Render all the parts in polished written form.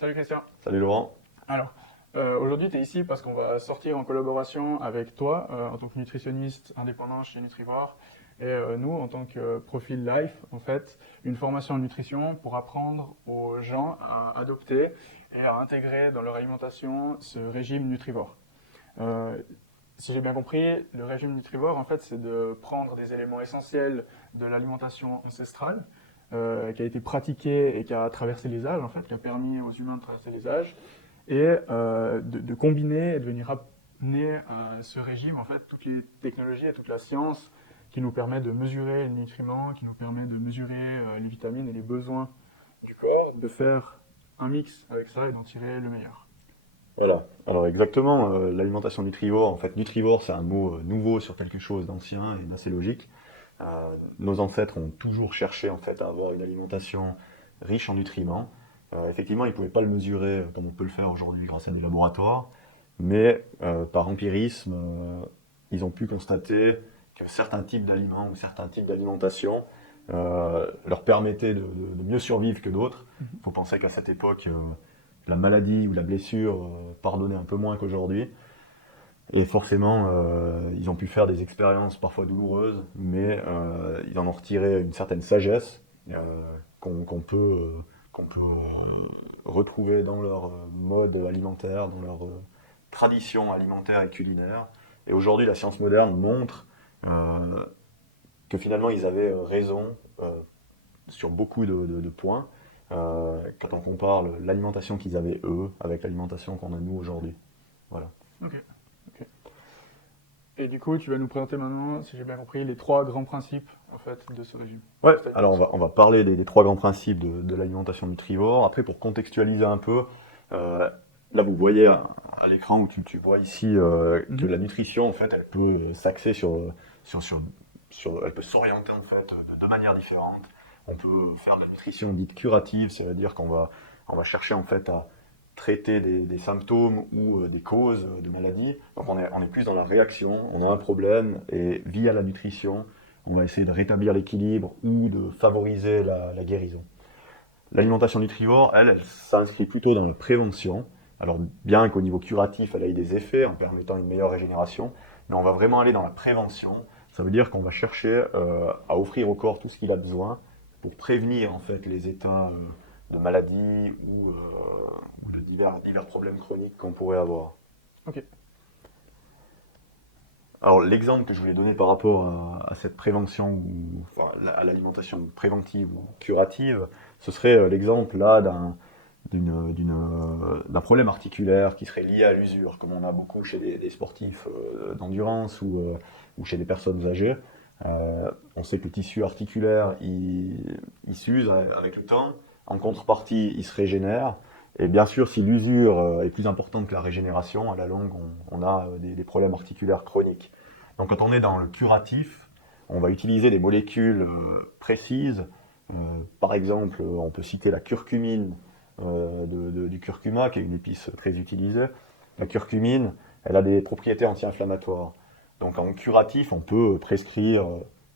Salut Christian. Salut Laurent. Alors, aujourd'hui, tu es ici parce qu'on va sortir en collaboration avec toi en tant que nutritionniste indépendant chez Nutrivore et nous en tant que profil Life, en fait, une formation en nutrition pour apprendre aux gens à adopter et à intégrer dans leur alimentation ce régime Nutrivore. Euh, Si j'ai bien compris, le régime nutrivore, en fait, c'est de prendre des éléments essentiels de l'alimentation ancestrale, qui a été pratiquée et qui a traversé les âges, en fait, qui a permis aux humains de traverser les âges, et de combiner et de venir amener à ce régime, en fait, toutes les technologies et toute la science qui nous permet de mesurer les nutriments, qui nous permet de mesurer les vitamines et les besoins du corps, de faire un mix avec ça et d'en tirer le meilleur. Voilà. Alors exactement, l'alimentation nutrivore, en fait nutrivore c'est un mot nouveau sur quelque chose d'ancien et d'assez logique. Nos ancêtres ont toujours cherché en fait à avoir une alimentation riche en nutriments. Effectivement, ils ne pouvaient pas le mesurer comme on peut le faire aujourd'hui grâce à des laboratoires, mais par empirisme, ils ont pu constater que certains types d'aliments ou certains types d'alimentation leur permettaient de mieux survivre que d'autres. Il faut penser qu'à cette époque, la maladie ou la blessure pardonnait un peu moins qu'aujourd'hui. Et forcément, ils ont pu faire des expériences parfois douloureuses, mais ils en ont retiré une certaine sagesse qu'on peut retrouver dans leur mode alimentaire, dans leur tradition alimentaire et culinaire. Et aujourd'hui, la science moderne montre euh, que finalement, ils avaient raison sur beaucoup de points quand on compare l'alimentation qu'ils avaient eux avec l'alimentation qu'on a nous aujourd'hui. Voilà. Ok, ok. Et du coup, tu vas nous présenter maintenant, si j'ai bien compris, les trois grands principes en fait de ce régime. Ouais, Cette alors alimentation. on va parler des trois grands principes de l'alimentation nutrivore. Après, pour contextualiser un peu, euh, là vous voyez à l'écran où tu vois ici que Mhm. la nutrition, en fait, elle peut s'axer sur, sur, elle peut s'orienter en fait de manière différente. On peut faire de la nutrition dite curative, c'est-à-dire qu'on va chercher en fait à traiter des symptômes ou des causes de maladies. Donc on est plus dans la réaction, on a un problème et via la nutrition, on va essayer de rétablir l'équilibre ou de favoriser la guérison. L'alimentation nutrivore, elle s'inscrit plutôt dans la prévention. Alors bien qu'au niveau curatif, elle ait des effets en permettant une meilleure régénération, mais on va vraiment aller dans la prévention. Ça veut dire qu'on va chercher à offrir au corps tout ce qu'il a besoin pour prévenir en fait les états de maladie ou de divers problèmes chroniques qu'on pourrait avoir. Ok. Alors l'exemple que je voulais donner par rapport à cette prévention ou enfin, à l'alimentation préventive ou curative, ce serait l'exemple là d'un problème articulaire qui serait lié à l'usure, comme on a beaucoup chez des sportifs d'endurance ou chez des personnes âgées. On sait que le tissu articulaire il s'use avec le temps. En contrepartie, il se régénère. Et bien sûr, si l'usure est plus importante que la régénération, à la longue, on a des problèmes articulaires chroniques. Donc quand on est dans le curatif, on va utiliser des molécules précises. Par exemple, on peut citer la curcumine du curcuma, qui est une épice très utilisée. La curcumine, elle a des propriétés anti-inflammatoires. Donc en curatif, on peut prescrire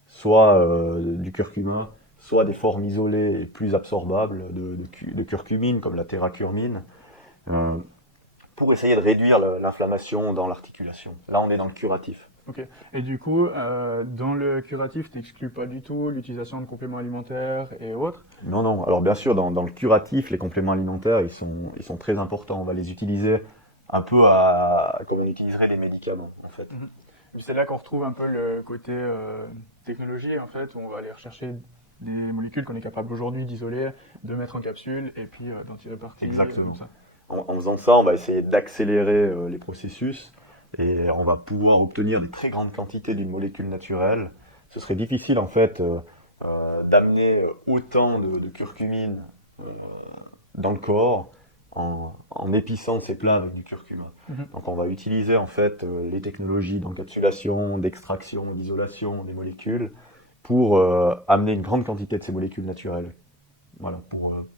soit du curcuma, soit des formes isolées et plus absorbables de curcumine, comme la terracurmine, euh, pour essayer de réduire l'inflammation dans l'articulation. Là, on est dans le curatif. Ok. Et du coup, dans le curatif, tu n'exclus pas du tout l'utilisation de compléments alimentaires et autres. Non, non. Alors bien sûr, dans le curatif, les compléments alimentaires, ils sont très importants. On va les utiliser un peu comme on utiliserait les médicaments, en fait. Mhm. Et puis c'est là qu'on retrouve un peu le côté technologie, en fait, où on va aller rechercher des molécules qu'on est capable aujourd'hui d'isoler, de mettre en capsule et puis d'en tirer parti comme Exactement. ça. En faisant ça, on va essayer d'accélérer les processus et on va pouvoir obtenir des très grandes quantités d'une molécule naturelle. Ce serait difficile en fait d'amener autant de curcumine euh, dans le corps en épissant ces plats avec du curcuma. Mhm. Donc on va utiliser en fait les technologies d'encapsulation, d'extraction, d'isolation des molécules pour amener une grande quantité de ces molécules naturelles. Voilà,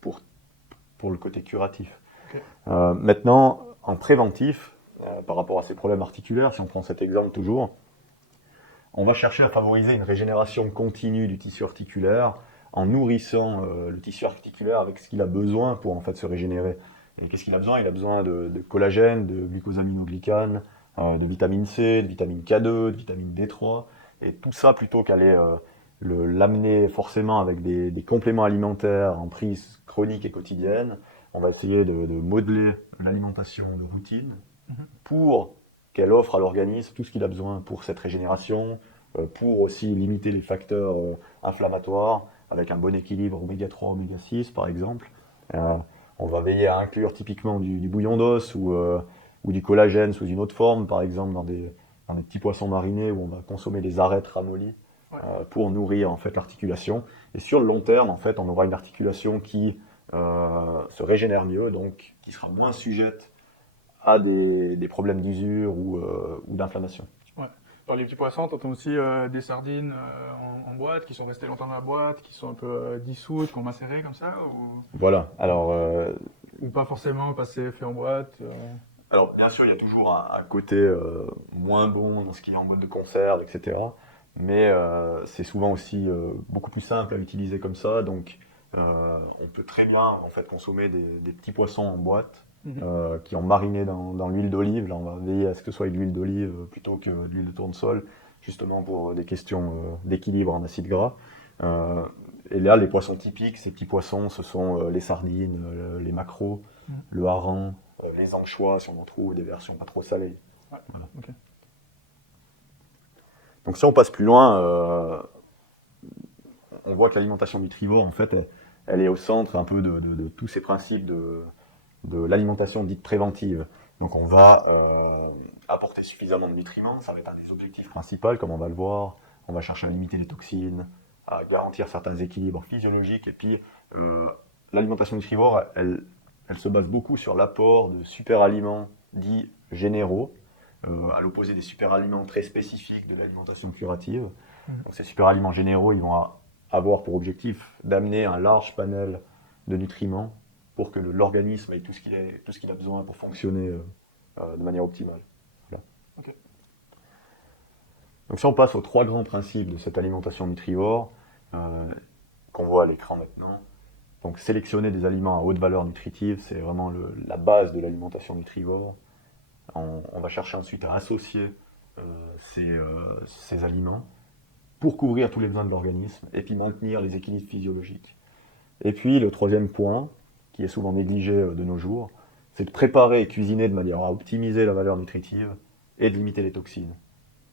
pour le côté curatif. Ok. Maintenant, en préventif, par rapport à ces problèmes articulaires, si on prend cet exemple toujours, on va chercher à favoriser une régénération continue du tissu articulaire en nourrissant le tissu articulaire avec ce qu'il a besoin pour en fait se régénérer. Et qu'est-ce qu'il a besoin? Il a besoin de collagène, de glucosaminoglycane, de vitamine C, de vitamine K2, de vitamine D3. Et tout ça, plutôt qu'aller l'amener forcément avec des compléments alimentaires en prise chronique et quotidienne, on va essayer de modeler l'alimentation de routine pour qu'elle offre à l'organisme tout ce qu'il a besoin pour cette régénération, pour aussi limiter les facteurs inflammatoires, avec un bon équilibre oméga 3, oméga 6 par exemple. On va veiller à inclure typiquement du bouillon d'os ou du collagène sous une autre forme, par exemple dans des petits poissons marinés où on va consommer des arêtes ramollies pour nourrir en fait l'articulation. Et sur le long terme, en fait, on aura une articulation qui se régénère mieux, donc qui sera moins sujette à des problèmes d'usure ou d'inflammation. Ouais. Dans les petits poissons, tu entends aussi des sardines en boîte, qui sont restées longtemps dans la boîte, qui sont un peu dissoutes, qu'on macérées comme ça Voilà, alors... ou pas forcément passé fait en boîte Alors, bien sûr, il y a toujours un côté moins bon dans ce qui est en mode de conserve, etc. Mais c'est souvent aussi beaucoup plus simple à utiliser comme ça. Donc, on peut très bien en fait, consommer des petits poissons en boîte qui ont mariné dans l'huile d'olive. Là, on va veiller à ce que ce soit de l'huile d'olive plutôt que de l'huile de tournesol, justement pour des questions d'équilibre en acides gras. Et là, les poissons typiques, ces petits poissons, ce sont les sardines, les maquereaux, le hareng, les anchois, si on en trouve, des versions pas trop salées. Ouais, voilà. Okay. Donc si on passe plus loin, on voit que l'alimentation nutrivore, en fait, elle est au centre un peu de tous ces principes de l'alimentation dite préventive. Donc on va apporter suffisamment de nutriments, ça va être un des objectifs principaux, comme on va le voir. On va chercher à limiter les toxines, à garantir certains équilibres physiologiques. Et puis l'alimentation nutrivore, elle se base beaucoup sur l'apport de super-aliments dits généraux, à l'opposé des super-aliments très spécifiques de l'alimentation curative. Donc ces super-aliments généraux, ils vont avoir pour objectif d'amener un large panel de nutriments pour que l'organisme ait tout ce qu'il a besoin pour fonctionner de manière optimale. Voilà. Okay. Donc si on passe aux 3 grands principes de cette alimentation nutrivore, qu'on voit à l'écran maintenant, donc sélectionner des aliments à haute valeur nutritive, c'est vraiment la base de l'alimentation nutrivore. On va chercher ensuite à associer ces aliments pour couvrir tous les besoins de l'organisme et puis maintenir les équilibres physiologiques. Et puis le 3e point, qui est souvent négligé de nos jours, c'est de préparer et cuisiner de manière à optimiser la valeur nutritive et de limiter les toxines.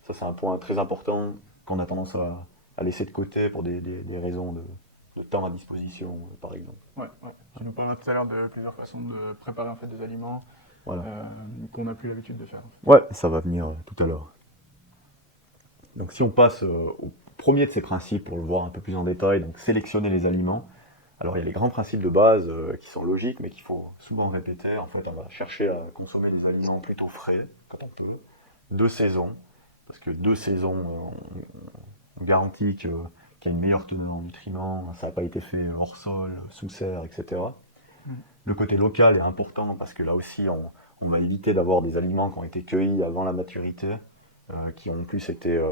Ça, c'est un point très important qu'on a tendance à laisser de côté pour des raisons de temps à disposition, par exemple. Ouais. Tu nous parlais tout à l'heure de plusieurs façons de préparer en fait, des aliments voilà. Qu'on n'a plus l'habitude de faire. En fait. Ouais, ça va venir tout à l'heure. Donc si on passe au premier de ces principes pour le voir un peu plus en détail, donc sélectionner les aliments. Alors il y a les grands principes de base qui sont logiques mais qu'il faut souvent répéter. En fait, on va chercher à consommer des aliments plutôt frais quand on peut, de saison, parce que de saison, on garantit qu'il y a une meilleure teneur en nutriments, ça n'a pas été fait hors sol, sous serre, etc. Le côté local est important parce que là aussi on va éviter d'avoir des aliments qui ont été cueillis avant la maturité, qui ont en plus été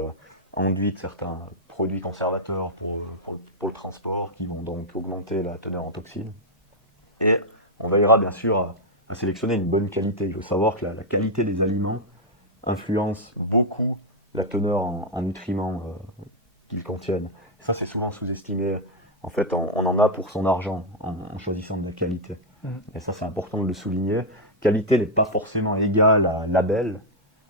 enduits de certains produits conservateurs pour le transport, qui vont donc augmenter la teneur en toxines. Et on veillera bien sûr à sélectionner une bonne qualité. Il faut savoir que la qualité des aliments influence beaucoup la teneur en nutriments qu'ils contiennent. Et ça, c'est souvent sous-estimé. En fait, on en a pour son argent en choisissant de la qualité. Et ça, c'est important de le souligner. Qualité n'est pas forcément égale à label.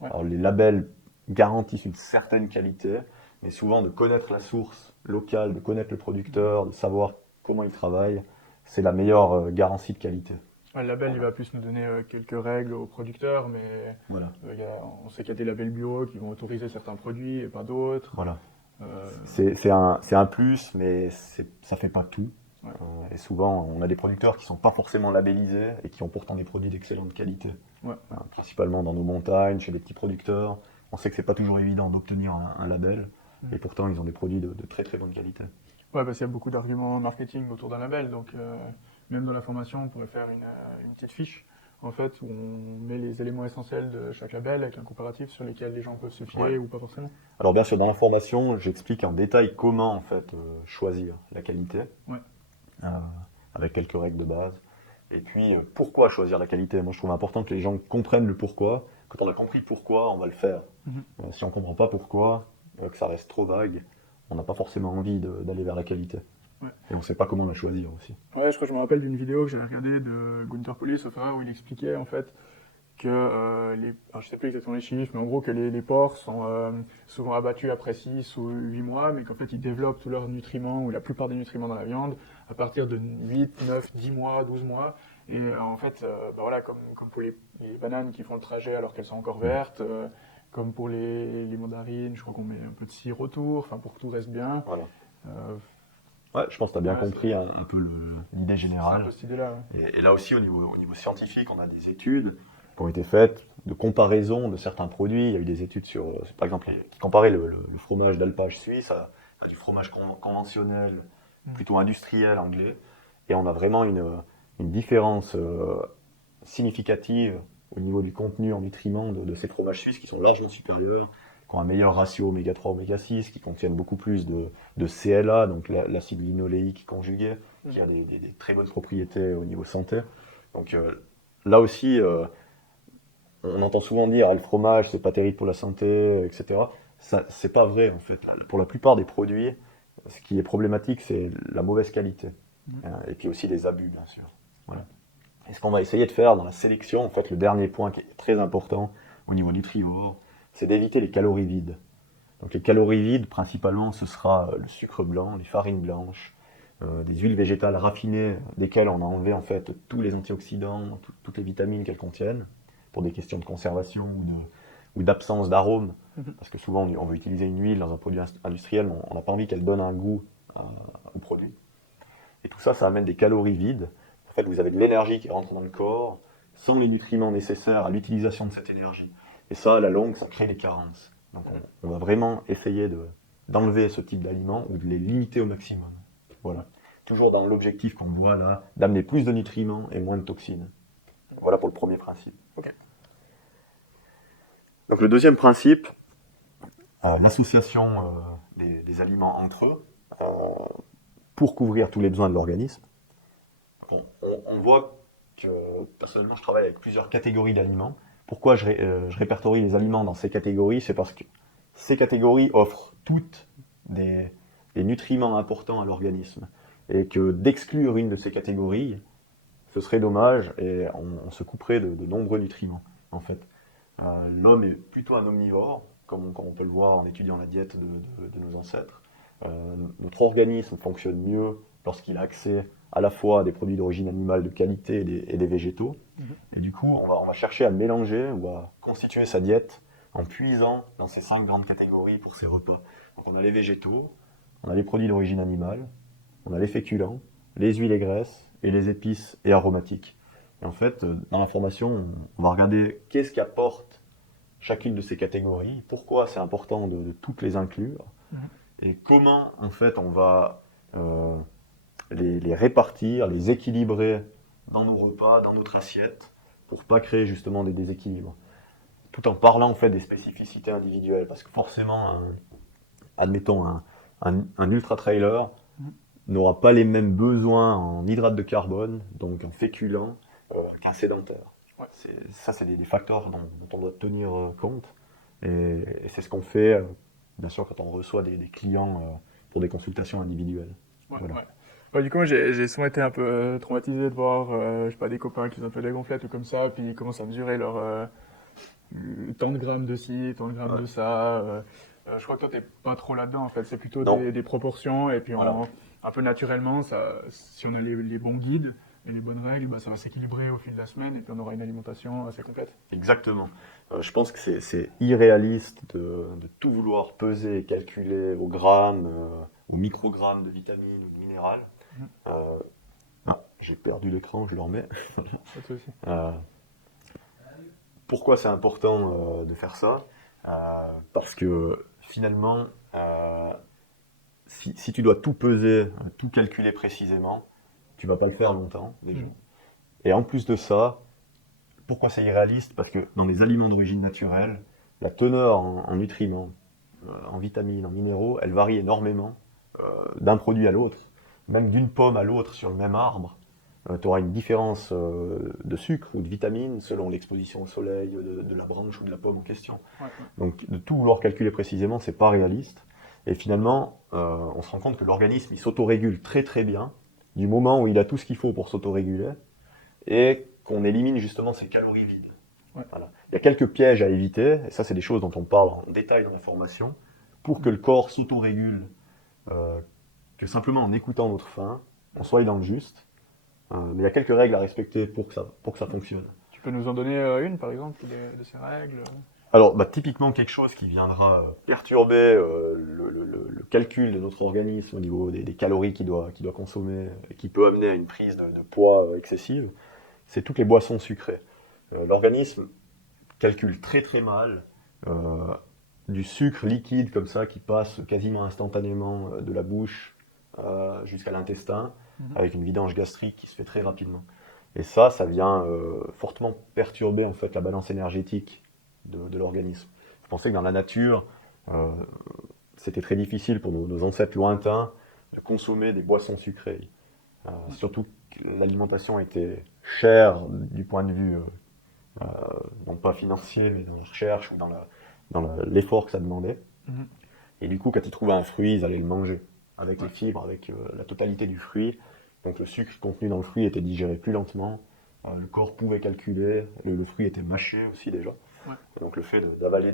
Ouais. Alors, les labels garantissent une certaine qualité, mais souvent de connaître la source locale, de connaître le producteur, de savoir comment il travaille, c'est la meilleure garantie de qualité. Ouais, le label, il va plus nous donner quelques règles aux producteurs, mais voilà. On sait qu'il y a des labels bio qui vont autoriser certains produits et pas d'autres. Voilà. C'est un plus, mais ça fait pas tout. Ouais. Et souvent, on a des producteurs qui ne sont pas forcément labellisés et qui ont pourtant des produits d'excellente qualité. Ouais. Principalement dans nos montagnes, chez les petits producteurs. On sait que c'est pas toujours évident d'obtenir un label, et pourtant ils ont des produits de très très bonne qualité. Ouais, parce qu'il y a beaucoup d'arguments marketing autour d'un label, donc même dans la formation, on pourrait faire une petite fiche en fait, où on met les éléments essentiels de chaque label avec un comparatif sur lesquels les gens peuvent se fier ou pas forcément. Alors bien sûr, dans la formation, j'explique en détail comment en fait choisir la qualité, avec quelques règles de base. Et puis, pourquoi choisir la qualité? Moi, je trouve important que les gens comprennent le pourquoi. Quand on a compris pourquoi, on va le faire. Mhm. Si on ne comprend pas pourquoi, que ça reste trop vague, on n'a pas forcément envie d'aller vers la qualité. Ouais. Et on ne sait pas comment la choisir aussi. Ouais, je crois que je me rappelle d'une vidéo que j'avais regardée de Gunther Pauli, où il expliquait en fait que alors je sais plus exactement les chiffres, mais en gros que les porcs sont souvent abattus après 6 ou 8 mois, mais qu'en fait ils développent tous leurs nutriments, ou la plupart des nutriments dans la viande, à partir de 8, 9, 10 mois, 12 mois. Et en fait, bah voilà, comme pour les bananes qui font le trajet alors qu'elles sont encore vertes, comme pour les mandarines, je crois qu'on met un peu de cire autour, enfin pour que tout reste bien. Voilà. Euh, Ouais, je pense que tu as bien ouais, compris un peu l'idée c'est un générale. peu cette idée-là. Ouais. Et là aussi, au niveau scientifique, on a des études qui ont été faites de comparaison de certains produits. Il y a eu des études sur, par exemple, qui comparaient le fromage d'alpage suisse à du fromage conventionnel, plutôt industriel anglais. Et on a vraiment une différence significative au niveau du contenu en nutriments de ces fromages suisses qui sont largement supérieurs, qui ont un meilleur ratio oméga 3, oméga 6, qui contiennent beaucoup plus de CLA, donc l'acide linoléique conjugué, qui a des très bonnes propriétés au niveau santé. Donc là aussi, on entend souvent dire le fromage c'est pas terrible pour la santé, etc. Ça, c'est pas vrai en fait. Pour la plupart des produits, ce qui est problématique, c'est la mauvaise qualité. Et puis aussi les abus, bien sûr. Voilà. Et ce qu'on va essayer de faire dans la sélection, en fait, le dernier point qui est très important au niveau nutrivore, c'est d'éviter les calories vides. Donc les calories vides, principalement, ce sera le sucre blanc, les farines blanches, des huiles végétales raffinées, desquelles on a enlevé en fait tous les antioxydants, toutes les vitamines qu'elles contiennent, pour des questions de conservation ou d'absence d'arôme. Parce que souvent on veut utiliser une huile dans un produit industriel, mais on n'a pas envie qu'elle donne un goût au produit. Et tout ça, ça amène des calories vides. En fait, vous avez de l'énergie qui rentre dans le corps, sans les nutriments nécessaires à l'utilisation de cette énergie. Et ça, à la longue, ça crée des carences. Donc on va vraiment essayer d'enlever ce type d'aliments ou de les limiter au maximum. Voilà. Toujours dans l'objectif qu'on voit là, d'amener plus de nutriments et moins de toxines. Voilà pour le premier principe. Ok. Donc le deuxième principe, l'association des aliments entre eux pour couvrir tous les besoins de l'organisme. On voit que personnellement je travaille avec plusieurs catégories d'aliments. Pourquoi je répertorie les aliments dans ces catégories? C'est parce que ces catégories offrent toutes des nutriments importants à l'organisme. Et que d'exclure une de ces catégories, ce serait dommage et on se couperait de nombreux nutriments en fait. L'homme est plutôt un omnivore, comme on peut le voir en étudiant la diète de nos ancêtres. Notre organisme fonctionne mieux lorsqu'il a accès à la fois à des produits d'origine animale de qualité et des végétaux. Et du coup, on va chercher à mélanger ou à constituer sa diète en puisant dans ces 5 grandes catégories pour ses repas. Donc on a les végétaux, on a les produits d'origine animale, on a les féculents, les huiles et graisses, et les épices et aromatiques. Et en fait, dans la formation, on va regarder qu'est-ce qu'apporte chacune de ces catégories, pourquoi c'est important de toutes les inclure, et comment en fait on va les répartir, les équilibrer dans nos repas, dans notre assiette, pour pas créer justement des déséquilibres. Tout en parlant en fait des spécificités individuelles, parce que forcément, admettons un ultra trailer n'aura pas les mêmes besoins en hydrates de carbone, donc en féculents, qu'un sédentaire. Ouais. Ça, c'est des facteurs dont on doit tenir compte. Et c'est ce qu'on fait, bien sûr, quand on reçoit des clients pour des consultations individuelles. Ouais, Voilà. ouais. Ouais, du coup, moi, j'ai souvent été un peu traumatisé de voir, je sais pas, des copains qui ont un peu des gonflettes ou comme ça, puis ils commencent à mesurer leur tant de grammes de ci, tant de grammes de ça. Je crois que toi, t'es pas trop là-dedans, en fait. C'est plutôt Non. des proportions, et puis Voilà. un peu naturellement, si on a les bons guides et les bonnes règles, bah, ça va s'équilibrer au fil de la semaine, et puis on aura une alimentation assez complète. Exactement. Je pense que c'est irréaliste de tout vouloir peser et calculer au gramme, au microgramme de vitamines ou de minérales. J'ai perdu l'écran, je le remets. Pas de souci. Pourquoi c'est important de faire ça? Parce que finalement, si tu dois tout peser, tout calculer précisément, tu vas pas le faire longtemps déjà. Et en plus de ça, pourquoi c'est irréaliste? Parce que dans les aliments d'origine naturelle, la teneur en nutriments, en vitamines, en minéraux, elle varie énormément d'un produit à l'autre, même d'une pomme à l'autre sur le même arbre. tu auras une différence de sucre ou de vitamines selon l'exposition au soleil de la branche ou de la pomme en question. Ouais. Donc de tout vouloir calculer précisément, c'est pas réaliste. Et finalement, on se rend compte que l'organisme il s'autorégule très très bien du moment où il a tout ce qu'il faut pour s'autoréguler et qu'on élimine justement ces calories vides. Ouais. Voilà. Il y a quelques pièges à éviter, et ça c'est des choses dont on parle en détail dans la formation, pour que le corps s'autorégule, que simplement en écoutant notre faim, on soit dans le juste. Mais il y a quelques règles à respecter pour que ça fonctionne. Tu peux nous en donner une, par exemple, de ces règles? Alors, typiquement, quelque chose qui viendra perturber le calcul de notre organisme au niveau des calories qu'il doit consommer et qui peut amener à une prise de poids excessive, c'est toutes les boissons sucrées. L'organisme calcule très très mal du sucre liquide comme ça qui passe quasiment instantanément de la bouche jusqu'à l'intestin avec une vidange gastrique qui se fait très rapidement. Et ça vient fortement perturber en fait la balance énergétique de l'organisme. Je pensais que dans la nature, c'était très difficile pour nos ancêtres lointains de consommer des boissons sucrées. Surtout que l'alimentation était chère du point de vue, non pas financier, mais dans la recherche ou dans l'effort que ça demandait. Et du coup, quand ils trouvaient un fruit, ils allaient le manger, avec les fibres, avec la totalité du fruit. Donc le sucre contenu dans le fruit était digéré plus lentement, le corps pouvait calculer, le fruit était mâché aussi déjà. Ouais. Donc le fait d'avaler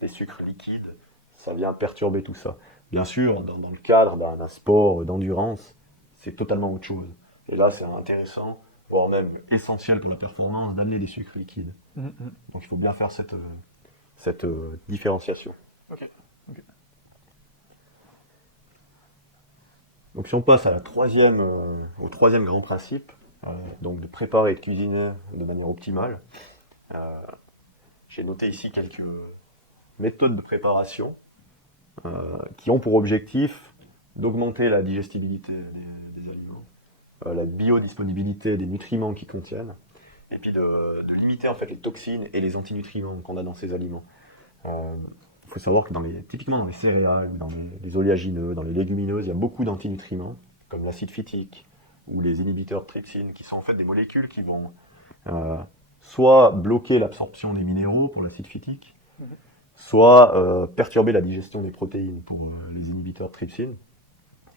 des sucres liquides, ça vient perturber tout ça. Bien sûr, dans le cadre d'un sport d'endurance, c'est totalement autre chose. Et là, c'est intéressant, voire même essentiel pour la performance, d'amener des sucres liquides. Donc il faut bien faire cette différenciation. Ok. Donc si on passe au troisième grand principe, donc de préparer et de cuisiner de manière optimale, j'ai noté ici quelques méthodes de préparation qui ont pour objectif d'augmenter la digestibilité des aliments, la biodisponibilité des nutriments qu'ils contiennent, et puis de limiter en fait les toxines et les antinutriments qu'on a dans ces aliments. Il faut savoir que typiquement dans les céréales, dans les oléagineux, dans les légumineuses, il y a beaucoup d'antinutriments, comme l'acide phytique ou les inhibiteurs de trypsine, qui sont en fait des molécules qui vont soit bloquer l'absorption des minéraux pour l'acide phytique, soit perturber la digestion des protéines pour les inhibiteurs de trypsine.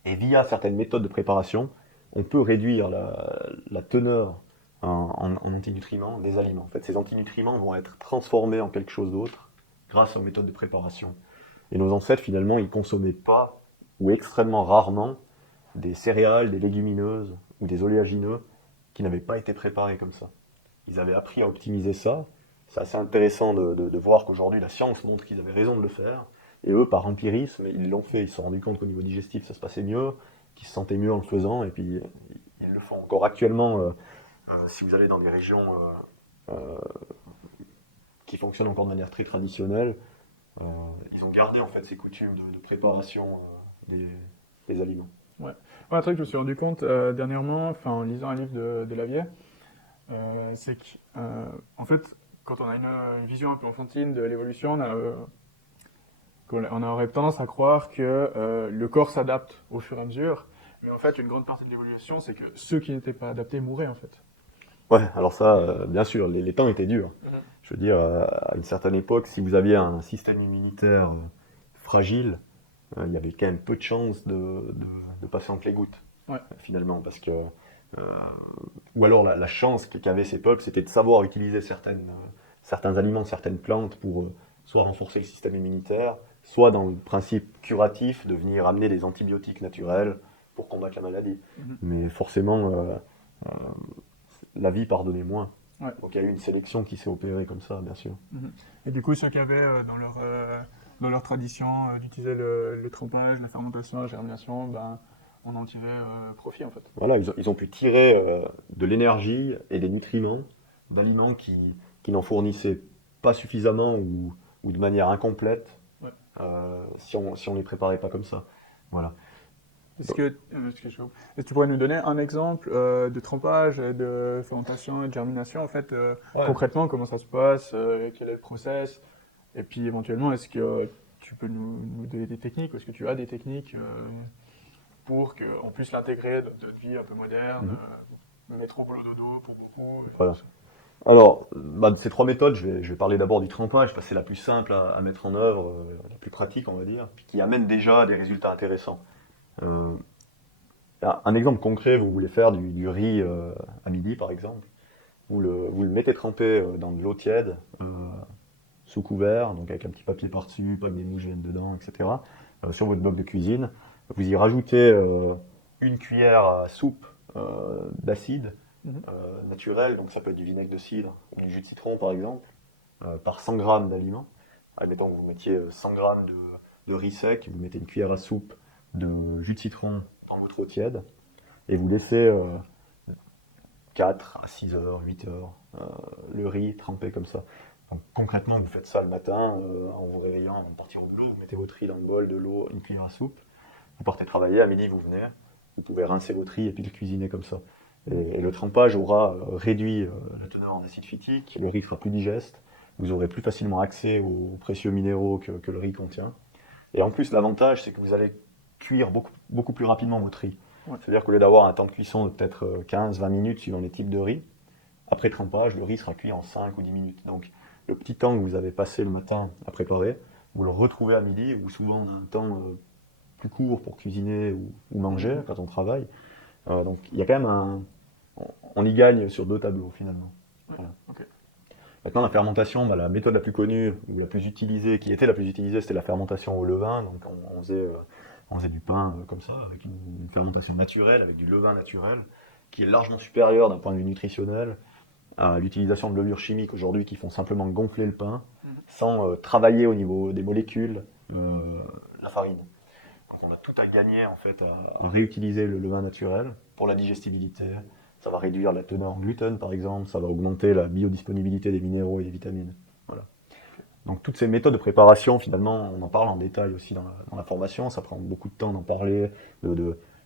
Et via certaines méthodes de préparation, on peut réduire la teneur en antinutriments des aliments. En fait, ces antinutriments vont être transformés en quelque chose d'autre grâce aux méthodes de préparation. Et nos ancêtres, finalement, ils consommaient pas, ou extrêmement rarement, des céréales, des légumineuses ou des oléagineux qui n'avaient pas été préparés comme ça. Ils avaient appris à optimiser ça. C'est assez intéressant de voir qu'aujourd'hui, la science montre qu'ils avaient raison de le faire. Et eux, par empirisme, ils l'ont fait. Ils se sont rendus compte qu'au niveau digestif, ça se passait mieux, qu'ils se sentaient mieux en le faisant, et puis ils le font encore actuellement. Si vous allez dans des régions qui fonctionnent encore de manière très traditionnelle, ils ont gardé en fait ces coutumes de préparation des aliments. Ouais, un truc que je me suis rendu compte dernièrement, en lisant un livre de Lavier, c'est que, en fait, quand on a une vision un peu enfantine de l'évolution, on aurait tendance à croire que le corps s'adapte au fur et à mesure, mais en fait, une grande partie de l'évolution, c'est que ceux qui n'étaient pas adaptés mouraient, en fait. Ouais, alors ça, bien sûr, les temps étaient durs. Je veux dire, à une certaine époque, si vous aviez un système immunitaire fragile, il y avait quand même peu de chances de passer entre les gouttes, finalement, parce que ou alors la chance qu'avaient ces peuples, c'était de savoir utiliser certains aliments, certaines plantes pour soit renforcer le système immunitaire, soit dans le principe curatif de venir amener des antibiotiques naturels pour combattre la maladie. Mais forcément, la vie pardonnait moins. Ouais. Donc il y a eu une sélection qui s'est opérée comme ça, bien sûr. Et du coup, ceux qui avaient dans leur tradition d'utiliser le trempage, la fermentation, la germination, on en tirait profit en fait. Voilà, ils ont pu tirer de l'énergie et des nutriments d'aliments qui n'en fournissaient pas suffisamment ou de manière incomplète si on les préparait pas comme ça. Voilà. Est-ce que tu pourrais nous donner un exemple de trempage, de fermentation et de germination en fait, concrètement, comment ça se passe, quel est le process, et puis éventuellement, est-ce que tu peux nous donner des techniques, ou est-ce que tu as des techniques pour qu'on puisse l'intégrer dans notre vie un peu moderne métro, boulot, dodo pour beaucoup. Voilà. Alors, de ces trois méthodes, je vais parler d'abord du trempage, parce que c'est la plus simple à mettre en œuvre, la plus pratique, on va dire, puis qui amène déjà à des résultats intéressants. Euh, un exemple concret, vous voulez faire du riz à midi, par exemple. Vous le mettez trempé dans de l'eau tiède, sous couvert, donc avec un petit papier par-dessus, pas que des mouches viennent dedans, etc. Sur votre bloc de cuisine. Vous y rajoutez une cuillère à soupe d'acide Mhm. naturel, donc ça peut être du vinaigre de cidre ou du jus de citron par exemple, par 100 grammes d'aliments. Admettons que vous mettiez 100 grammes de riz sec, vous mettez une cuillère à soupe de jus de citron dans votre eau tiède, et vous laissez 4 à 6 heures, 8 heures, le riz trempé comme ça. Donc, concrètement, vous faites ça le matin, en vous réveillant, en partir au boulot, vous mettez votre riz dans le bol, de l'eau, une cuillère à soupe, vous partez travailler, à midi vous venez, vous pouvez rincer votre riz et puis le cuisiner comme ça. Et le trempage aura réduit la teneur en acide phytique, le riz sera plus digeste, vous aurez plus facilement accès aux précieux minéraux que le riz contient. Et en plus, l'avantage, c'est que vous allez cuire beaucoup plus rapidement votre riz. Ouais. C'est-à-dire qu'au lieu d'avoir un temps de cuisson de peut-être 15-20 minutes suivant les types de riz, après trempage, le riz sera cuit en 5 ou 10 minutes. Donc le petit temps que vous avez passé le matin à préparer, vous le retrouvez à midi, où souvent on a un temps plus court pour cuisiner ou manger quand on travaille. Donc il y a quand même on y gagne sur deux tableaux finalement. Voilà. Ok. Maintenant, la fermentation, la méthode la plus connue, ou la plus utilisée, qui était la plus utilisée, c'était la fermentation au levain. Donc on faisait du pain comme ça, avec une fermentation naturelle, avec du levain naturel, qui est largement supérieur d'un point de vue nutritionnel à l'utilisation de levures chimiques aujourd'hui qui font simplement gonfler le pain, sans travailler au niveau des molécules la farine. Donc on a tout à gagner en fait à réutiliser le levain naturel pour la digestibilité. Ça va réduire la teneur en gluten par exemple, ça va augmenter la biodisponibilité des minéraux et des vitamines. Voilà. Donc toutes ces méthodes de préparation, finalement, on en parle en détail aussi dans la formation, ça prend beaucoup de temps d'en parler,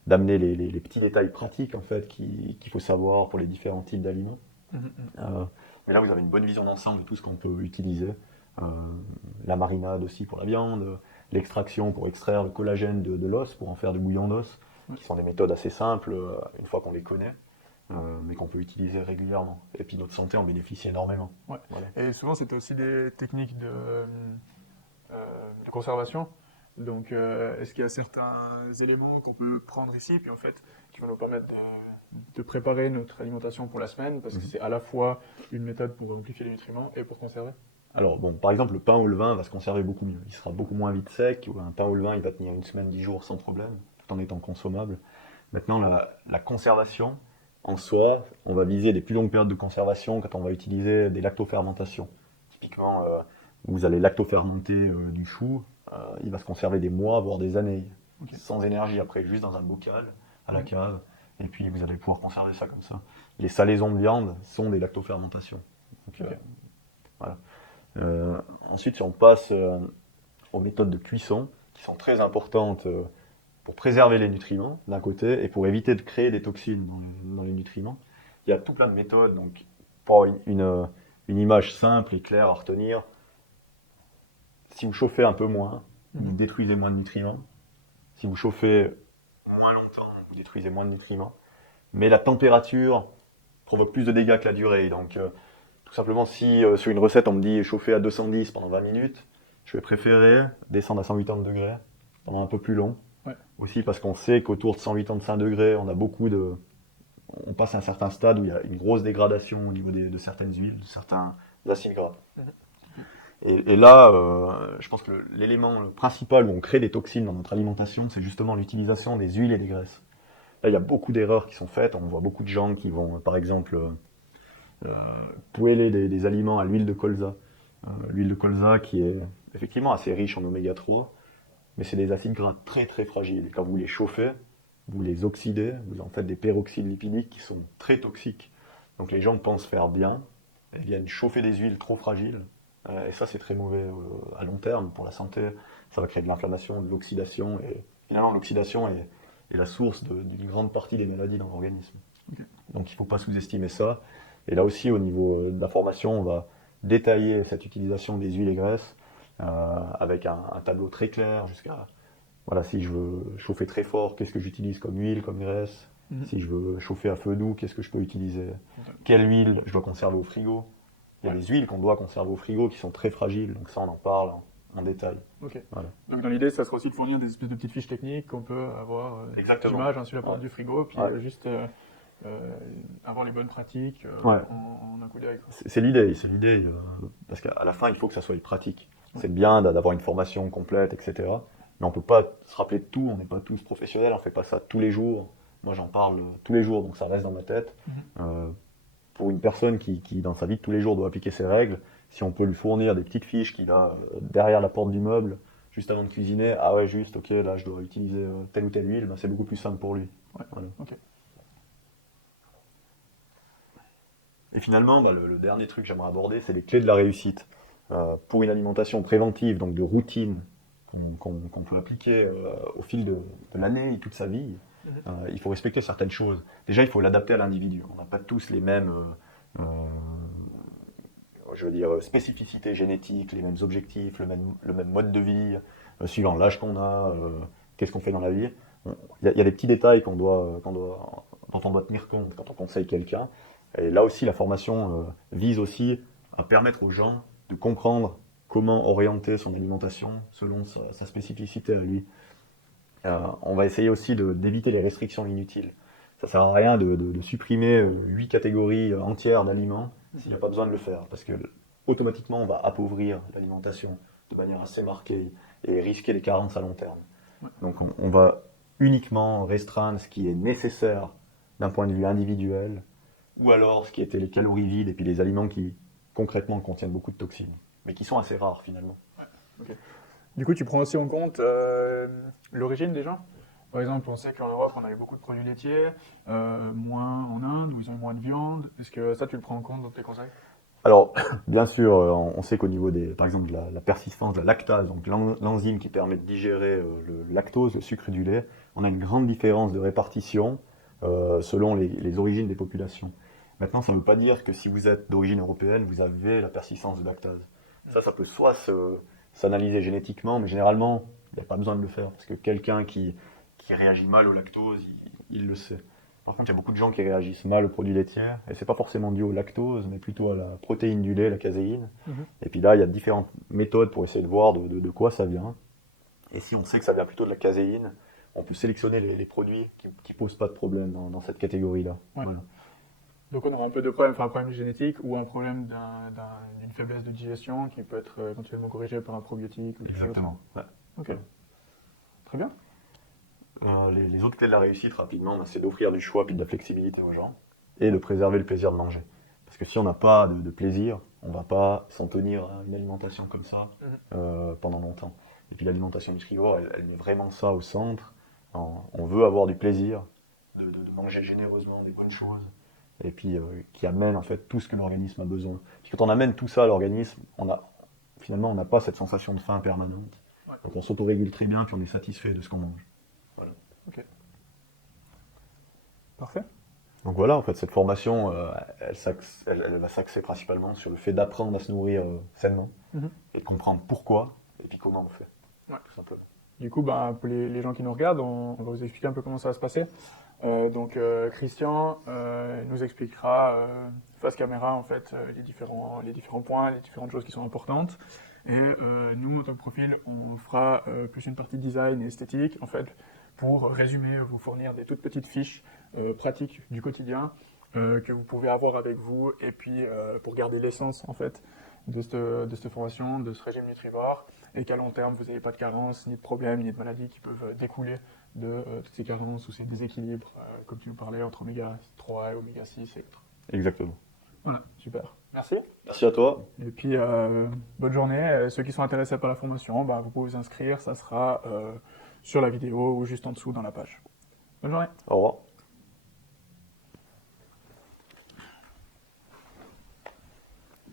d'amener les petits détails pratiques en fait qu'il faut savoir pour les différents types d'aliments. Mais là vous avez une bonne vision d'ensemble de tout ce qu'on peut utiliser. Euh, la marinade aussi pour la viande, l'extraction pour extraire le collagène de l'os, pour en faire du bouillon d'os, qui sont des méthodes assez simples une fois qu'on les connaît. Mais qu'on peut utiliser régulièrement. Et puis notre santé en bénéficie énormément. Ouais. Voilà. Et souvent, c'était aussi des techniques de conservation. Donc, est-ce qu'il y a certains éléments qu'on peut prendre ici, puis en fait, qui vont nous permettre de préparer notre alimentation pour la semaine, parce que c'est à la fois une méthode pour amplifier les nutriments et pour conserver? Alors bon, par exemple, le pain au levain va se conserver beaucoup mieux. Il sera beaucoup moins vite sec. Un pain au levain, il va tenir une semaine, 10 jours sans problème, tout en étant consommable. Maintenant, la conservation, en soi, on va viser des plus longues périodes de conservation quand on va utiliser des lactofermentations. Typiquement, vous allez lactofermenter du chou, il va se conserver des mois, voire des années, sans énergie après, juste dans un bocal, à la cave, et puis vous allez pouvoir conserver ça comme ça. Les salaisons de viande sont des lactofermentations. Donc, voilà. Ensuite, si on passe aux méthodes de cuisson, qui sont très importantes pour préserver les nutriments d'un côté et pour éviter de créer des toxines dans les nutriments. Il y a tout plein de méthodes. Donc, pour une image simple et claire à retenir, si vous chauffez un peu moins, vous détruisez moins de nutriments. Si vous chauffez moins longtemps, vous détruisez moins de nutriments. Mais la température provoque plus de dégâts que la durée. Donc, tout simplement, si sur une recette on me dit chauffer à 210 pendant 20 minutes, je vais préférer descendre à 180 degrés pendant un peu plus long. Ouais. Aussi parce qu'on sait qu'autour de 185 degrés, on passe à un certain stade où il y a une grosse dégradation au niveau de certaines huiles, de certains acides gras. Et là, je pense que l'élément principal où on crée des toxines dans notre alimentation, c'est justement l'utilisation des huiles et des graisses. Là, il y a beaucoup d'erreurs qui sont faites. On voit beaucoup de gens qui vont, par exemple, poêler des aliments à l'huile de colza. L'huile de colza qui est effectivement assez riche en oméga 3, mais c'est des acides gras très très fragiles. Et quand vous les chauffez, vous les oxydez, vous en faites des peroxydes lipidiques qui sont très toxiques. Donc les gens pensent faire bien, ils viennent chauffer des huiles trop fragiles, et ça c'est très mauvais à long terme pour la santé. Ça va créer de l'inflammation, de l'oxydation, et finalement l'oxydation est la source d'une grande partie des maladies dans l'organisme. Donc il ne faut pas sous-estimer ça. Et là aussi, au niveau de la formation, on va détailler cette utilisation des huiles et graisses avec un tableau très clair jusqu'à, voilà, si je veux chauffer très fort, qu'est-ce que j'utilise comme huile, comme graisse, Si je veux chauffer à feu doux, qu'est-ce que je peux utiliser? Ok. Quelle huile je dois conserver au frigo? Il y a des huiles qu'on doit conserver au frigo qui sont très fragiles, donc ça on en parle en détail. Ok. Voilà. Donc dans l'idée, ça sera aussi de fournir des espèces de petites fiches techniques qu'on peut avoir, Exactement. d'image hein, sur la porte Ouais. du frigo, puis Ouais. juste avoir les bonnes pratiques Ouais. en un coup d'œil. Quoi. C'est l'idée, parce qu'à la fin il faut que ça soit pratique. C'est bien d'avoir une formation complète, etc. Mais on peut pas se rappeler de tout, on n'est pas tous professionnels, on fait pas ça tous les jours. Moi j'en parle tous les jours, donc ça reste dans ma tête. Pour une personne qui dans sa vie de tous les jours doit appliquer ces règles, si on peut lui fournir des petites fiches qu'il a derrière la porte du meuble, juste avant de cuisiner, ah ouais juste, ok, là je dois utiliser telle ou telle huile, ben, c'est beaucoup plus simple pour lui. Ouais. Voilà. Ok. Et finalement, bah, le dernier truc que j'aimerais aborder, c'est les clés de la réussite. Pour une alimentation préventive, donc de routine, qu'on peut appliquer au fil de l'année et toute sa vie, il faut respecter certaines choses. Déjà, il faut l'adapter à l'individu. On n'a pas tous les mêmes je veux dire, spécificités génétiques, les mêmes objectifs, le même mode de vie, suivant l'âge qu'on a, qu'est-ce qu'on fait dans la vie. Il y a des petits détails dont on doit tenir compte quand on conseille quelqu'un. Et là aussi, la formation vise aussi à permettre aux gens de comprendre comment orienter son alimentation selon sa spécificité à lui. On va essayer aussi d'éviter les restrictions inutiles. Ça sert à rien de supprimer 8 catégories entières d'aliments s'il n'y a pas besoin de le faire, parce que automatiquement on va appauvrir l'alimentation de manière assez marquée et risquer les carences à long terme. Donc on va uniquement restreindre ce qui est nécessaire d'un point de vue individuel, ou alors ce qui était les calories vides et puis les aliments qui concrètement contiennent beaucoup de toxines, mais qui sont assez rares finalement. Okay. Du coup, tu prends aussi en compte l'origine des gens. Par exemple, on sait qu'en Europe, on avait beaucoup de produits laitiers, moins en Inde, où ils ont moins de viande. Est-ce que ça, tu le prends en compte dans tes conseils? Alors, bien sûr, on sait qu'au niveau par exemple, de la persistance de la lactase, donc l'enzyme qui permet de digérer le lactose, le sucre du lait, on a une grande différence de répartition selon les origines des populations. Maintenant, ça ne veut pas dire que si vous êtes d'origine européenne, vous avez la persistance de lactase. Ça peut soit s'analyser génétiquement, mais généralement, il n'y a pas besoin de le faire, parce que quelqu'un qui réagit mal au lactose, il le sait. Par contre, il y a beaucoup de gens qui réagissent mal aux produits laitiers, et c'est pas forcément dû au lactose, mais plutôt à la protéine du lait, la caséine. Et puis là, il y a différentes méthodes pour essayer de voir de quoi ça vient. Et si on sait que ça vient plutôt de la caséine, on peut sélectionner les produits qui posent pas de problème dans cette catégorie-là. Ouais. Voilà. Donc on aura un peu de problème, enfin un problème génétique ou un problème d'une faiblesse de digestion qui peut être éventuellement corrigé par un probiotique ou quelque chose. Exactement. Ouais. Ok. Très bien. Les autres clés de la réussite, rapidement, c'est d'offrir du choix et de la flexibilité aux gens et de préserver le plaisir de manger. Parce que si on n'a pas de plaisir, on ne va pas s'en tenir à une alimentation comme ça pendant longtemps. Et puis l'alimentation nutrivore, elle met vraiment ça au centre. On veut avoir du plaisir, de manger généreusement des bonnes choses, et puis qui amène en fait tout ce que l'organisme a besoin. Puis quand on amène tout ça à l'organisme, finalement on n'a pas cette sensation de faim permanente. Ouais. Donc on s'autorégule très bien, puis on est satisfait de ce qu'on mange. Voilà. Ok. Parfait. Donc voilà, en fait, cette formation, elle va s'axer principalement sur le fait d'apprendre à se nourrir sainement et de comprendre pourquoi et puis comment on fait. Ouais. Tout simplement. Du coup, ben, pour les gens qui nous regardent, on va vous expliquer un peu comment ça va se passer. Donc Christian nous expliquera face caméra en fait les différents points, les différentes choses qui sont importantes. Et nous, en tant que profil, on fera plus une partie design et esthétique en fait pour résumer, vous fournir des toutes petites fiches pratiques du quotidien que vous pouvez avoir avec vous et puis pour garder l'essence en fait de cette formation, de ce régime nutrivore et qu'à long terme vous n'ayez pas de carences, ni de problèmes, ni de maladies qui peuvent découler de toutes ces carences ou ces déséquilibres, comme tu nous parlais, entre oméga 3 et oméga 6 et autres. Exactement. Voilà, super. Merci. Merci à toi. Et puis, bonne journée. Ceux qui sont intéressés par la formation, bah, vous pouvez vous inscrire, ça sera sur la vidéo ou juste en dessous dans la page. Bonne journée. Au revoir.